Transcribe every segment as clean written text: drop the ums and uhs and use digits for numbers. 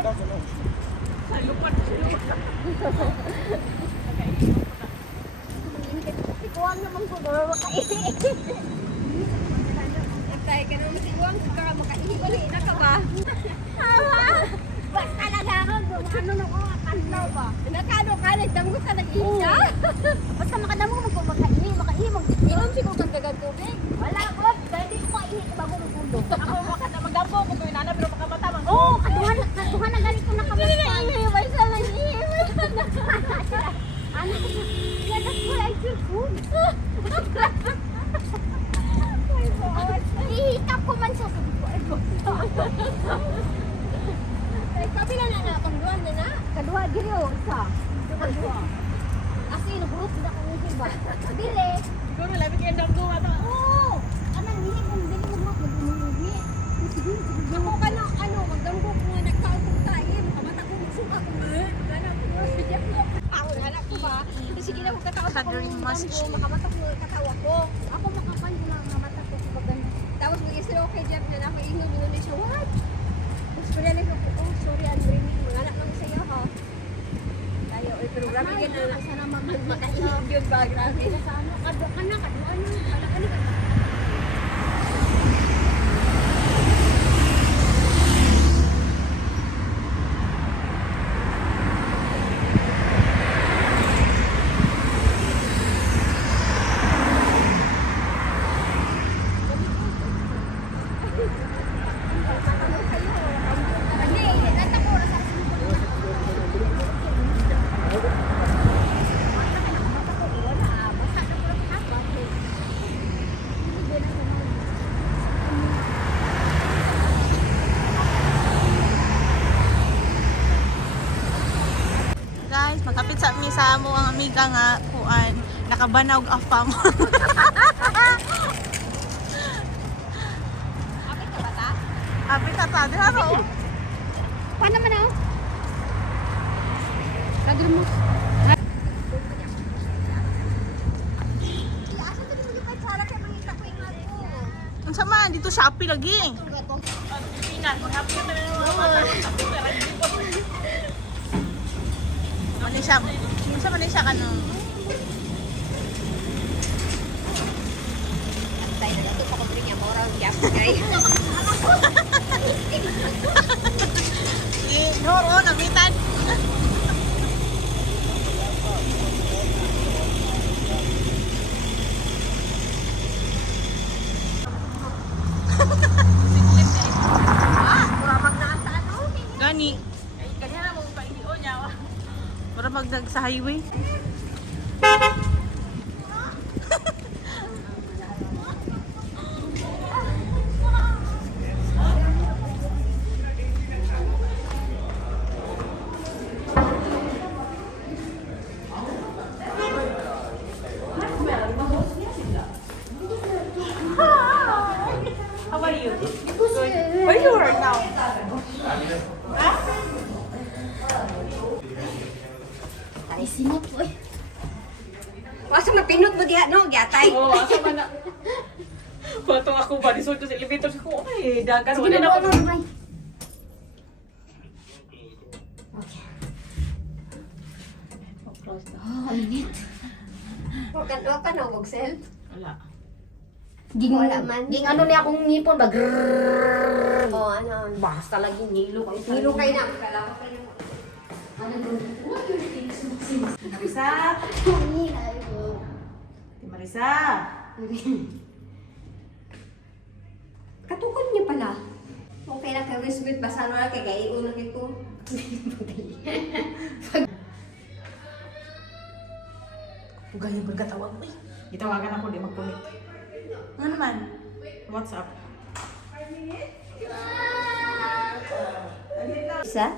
Lupad siya. Sikuang naman ko daw makaihip. Tay ka naman sikuang ka makaihip na ka ba? Basta talaga ako, ano na ko, kanlaw ba? Nakano ka, nagdamo ko sa nag-iisa. Basta makadamo ko makaihip, inom siguro kang dagang tubig. Wala ko, pwede ko makaihip bago magulog. Ako magdampo ko to inana pero makamatama. Oo, kaduhan na ganito na kami. May sa nag-ihip. Ano ko, yeah, that's why I feel good. Ihitap ko man siya sa buko. Ay, kabila na na, pangduan na na. Kaduha, diri o, isa. Kaduha. As in, group na kong iba. Dili. Siguro labi kayo damduwa to. Oo. Anang hindi kong dili mo group, nagmumuhi. Ako ka na, magdamgo ko nga nagkautong tayo. Makamata ko, magsuka ko. Anak ko, ang anak ko ba? Sige na, magkatawa ko Considering ng must damgo, makamata ko katawa ko. Ako makapan ko na mamata ko sa bagay. Tapos mag-isip ako kay Jeff na ako ingno, binunin siya, what? Tapos pinalik ako, oh, sorry, I'm dreaming. Manganak lang sa'yo, ha? Tayo, pero grabe yan na. Sana mamagmatahin yun ba? Grabe. Sa ano, kadwa ka na, wala ka na. Guys, magkapit sa mi sa amo ang amiga nga kuan nakabanawg afam. Kapit ka ba ta? Apit ta ta diha ro. Paano naman ako? Kadrumos. Asa to mo pa tsara kay mangita ko ingat ko. Unsa man dito Shopee lagi. Pilipinas, maghapon na lang mga mata. Manisya. Unsa man siya kanang Tayo na ito pa ko niya mo ra gyap kay. Noro namitan. Murabag na sa ano? Gani. Kanya na mo paigio niya. Para magdag sa highway. How are you? Where you are now? Ay simot boy. Wasa mapinot mo diha no, gyatay. Oo, asa man na. Bato ako ba, disod ko sa elevator ko. Ay, dagan. Sige Wala na na po, ako. ano, bye. Oh, init. Huwag ka na, huwag sel. Wala. Ging, wala man. Ging ano niya akong ngipon ba? Grrrr. Oh, ano. Basta lagi ngilo kayo. Nilo kayo na. Kala ko kayo. Marisa! Marisa! Katukon niya pala. Okay na kay Wisbit, basa na kay gaiun na kito. Ganyan pagkatawag mo. Itawagan ako, di magkulit. Ano naman? WhatsApp. Isa?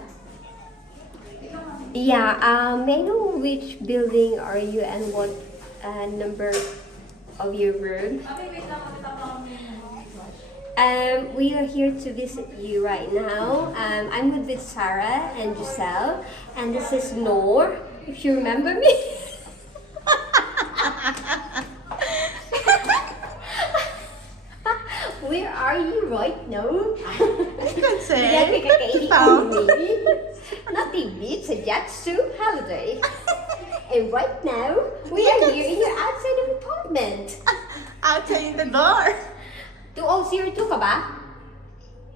Yeah, may I know which building are you and what number of your room? We are here to visit you right now. I'm with Sarah and Giselle, and this is Noor, if you remember me. Where are you right now? Ikaw say. Nothing beats a Jatsu holiday. And right now, we are here in your outside of apartment. Outside the door. 2002 ka ba?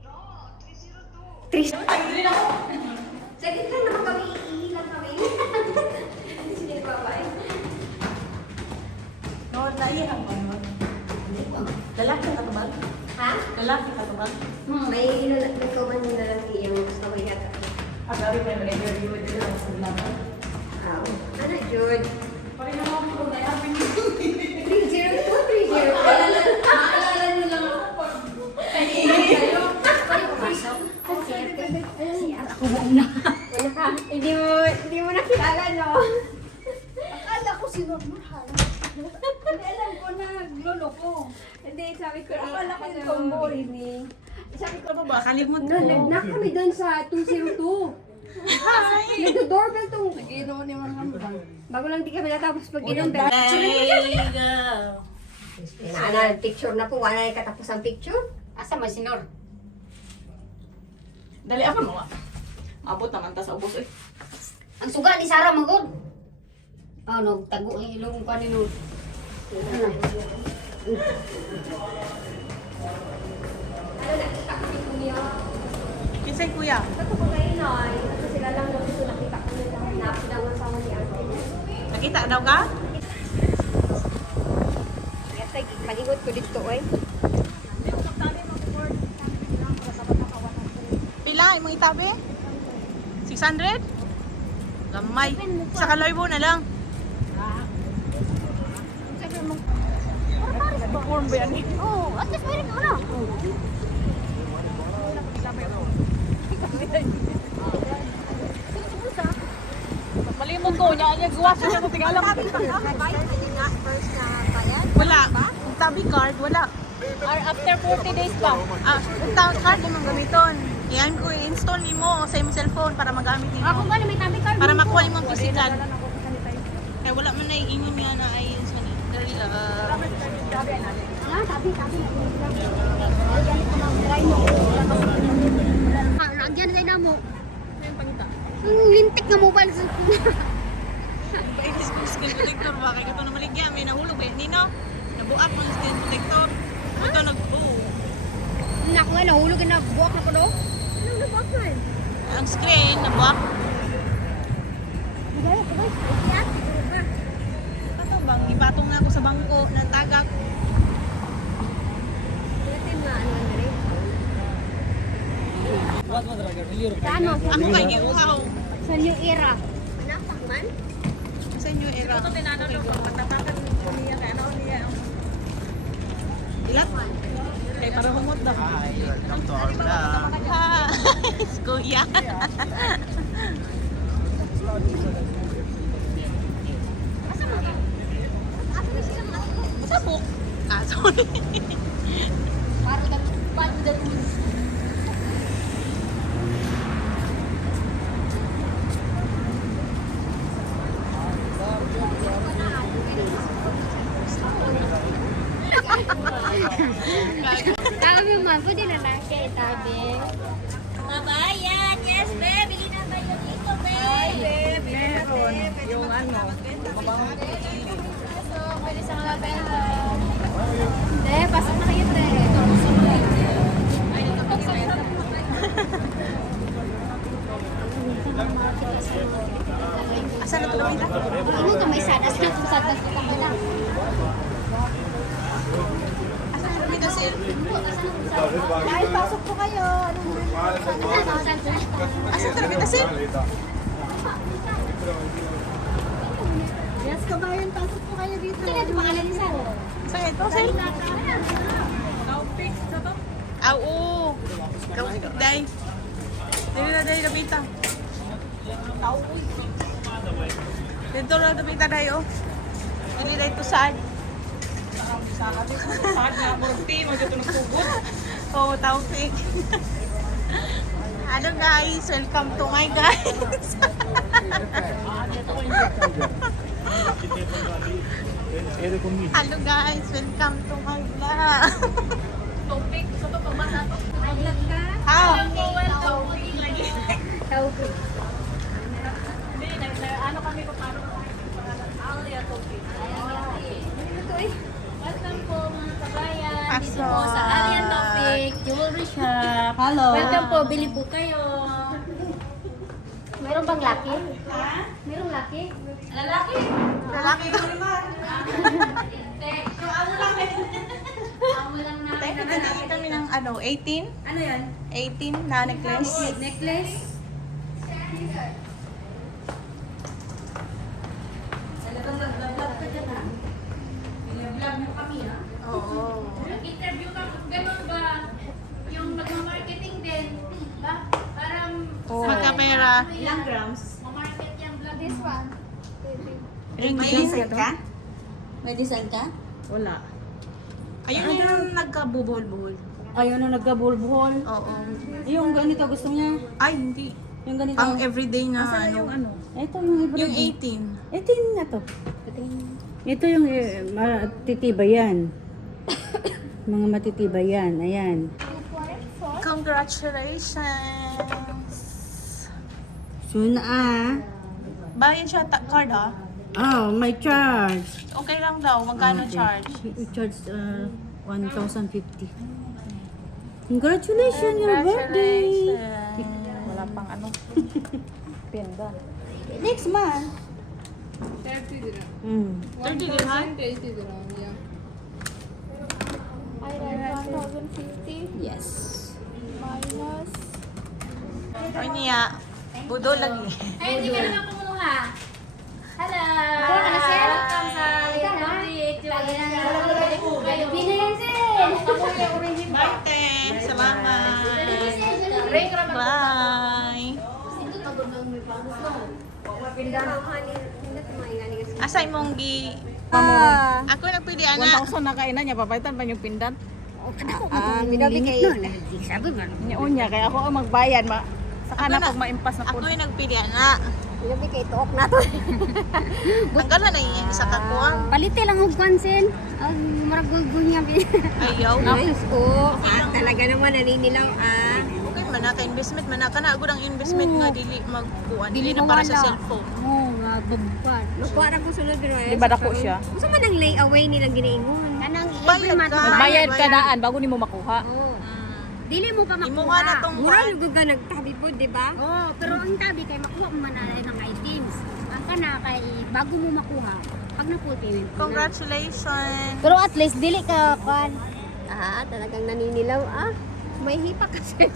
No, 302. 302. Saglit lang naman kami, iilang kami. Sige, bye-bye. No, naiyak ba naman? Lalaki ka ba? Ha? Lalaki ka ba? May nagkaman mo na lang yung gusto ko yata. Agari pa yung interview with you sa laban. Ano, George? Pari naman po na yakin 302, 302. Maalala nyo lang ako pag kayo. Ako muna. Wala ka. Hindi mo nakilala, no? Akala ko si Normal. Hindi alam ko na lolo ko. Hindi, sabi ko, Akala ko yung tomboy ni. Sabi ko, Kalimut no, nag-knock kami doon sa 202. Nag-doorbell tong... Nag-inom ni Marhamba. Bago lang di kami natapos pag-inom. Pero, picture na po. Wala na katapos ang picture. Asa may sinor? Dali ako mo. Abot naman ta sa ubos eh. Ang suga ni Sarah Magod. No, tago ang ilong pa ni Nur. Ano, nakita kami kuya. Kinsay kuya? Ito ko kayo na. Kasi sila lang daw gusto nakita ko nila. Napidangan sa mga ni ate. Nakita daw ka? Yata, paligot ko dito eh. Pila imong itabi? 600? Gamay. Sa Kaloybo na lang. Form ba yan eh? Oh, at least meron mo na. Malimong ko niya. Nagwaso niya ko tigalang. Wala. Yung tabi card, wala. Or after 40 days pa. Yung tabi card, yung mga gamiton. Yan ko, i-install nimo sa imong cellphone para magamit nimo. Ako nga na may tabi card. Para makuha imong physical. Kaya wala man na ingon niya na ay sa ni. Dali lang. Tabi. Lagyan kayo na mo. Ang lintik na mobile sa Painis ko screen protector ba? Kaya ito na maligyan. May nahulog eh. Nino, nabuak mo yung screen protector. Ito nag-bow. Naku nga, nahulog na buwak na ko do. Anong nabak na eh? Ang screen, nabuak. Ito bang, ipatong na ako sa bangko ng tagak. Natin na ano na rin. Ano? Ako kay giuhaw. Sa new era. Napak man? Sa inyo era. Ito tinanong ko. Pagtapakan ko niya. Kaya ano niya. Ilat? Kaya para humot na. Hi, kuya. Sabok. Sorry. Para Tabi man, pwede na lang siya itabi. Babayan! Yes, babe! Bili na tayo dito, babe! Meron. Yung ano. Pwede sa mga benta. Hindi, pasok na kayo, pre. Asan na ito daw ita? Ano ka may sadas na kung sadas ko ka na. Asan na daw ita sir? Dahil pasok po kayo. Asan na daw ita sir? Yes, kabayan, pasok po kayo dito. Saan ito pangalan ni Saro? Saan ito sir? Oo. Day. Dali na pita. Dito na pita day oh. Dali na ito saan? Saan na. Murti. Magdito ng tubod. Oo, Taufik. Ano guys, welcome to my guys. Hello guys, welcome to my vlog. Tubig. Sa ito pabasa ito. Vlog ka? How? Taufik. Hindi, ano kami pa paano Alia Topic. Welcome po mga kabayan. Dito po sa Alien Topic Jewelry Shop. Hello. Welcome po, bili po kayo. Meron bang laki? Ha? Merong laki? Lalaki. Lalaki ko. Yung amo lang amo lang na. Tayo naghanap kami ng ano, 18? Ano yan? 18 na necklace. Necklace? Vlog mo kami ha? Oo. Nag-interview ka, ganun ba? Yung nag-marketing din, ba? Parang Magkapera. ilang grams? Ma-market yung vlog. This one. May design ka? May design ka? Wala. Ayun yung nagkabubuhol-buhol. Ayun na nagka-bulbul. Oo. Yung ganito gusto niya. Ay, hindi. Yung ganito. Ang everyday na ano. Ito yung Yung everyday. 18. Ito yung nga to. Ito yung matitibay yan. Mga matitibay yan. Ayan. Congratulations! Soon Bayan siya card ha? Oh, may charge. Okay lang daw. Magkano Okay. charge? We charge 1,050. Congratulations, your birthday. Wala pang ano. Penda. Next month. 30 dirham. 30 dirham? 80 dirham, yeah. I read 1,050 Yes. minus. Ay niya. Budol lagi. Ay, hindi ka naman kumuha. Hello! Ikaw ka na, sir? Welcome sa Ikaw na? Topic Jewelry Shop. Lagi Kayo. Pinayan, sir! Bye, te. Salamat. Bye. Asa imong gi... Ako nagpili ana. 1,000 na kainan niya, papaitan pa yung pindan. Minabi kay... Niya unya, kaya ako ang magbayad. Saka na pag maimpas na po. Ako yung nagpili ana. Minabi kay tuok na to. Tanggalan na yun sa kakuan. Palite lang og pansin. Ang maragulgul niya. Ayaw. Ayos ko. Talaga naman naninilaw Okay man na kay investment man na kana agud ang investment nga dili magkuan. Dili na mo para wala. sa cellphone. Oo nga, babad. Nakuha na ko sunod rin eh. Di ba dako siya? Gusto man ang layaway nilang ginaingon. Kanang Bayad every month. ka. Magbayad ka daan bago ni mo makuha. Oo. Dili mo pa Imo makuha. nga na tong Mura yung ka nagtabi po, di ba? Oo, pero ang tabi kay makuha mo man na ng items. Ang kana kay bago mo makuha, pag na-full payment mo na. Congratulations. Pero at least dili ka kan. Talagang naninilaw May hipa kasi.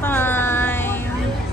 Bye.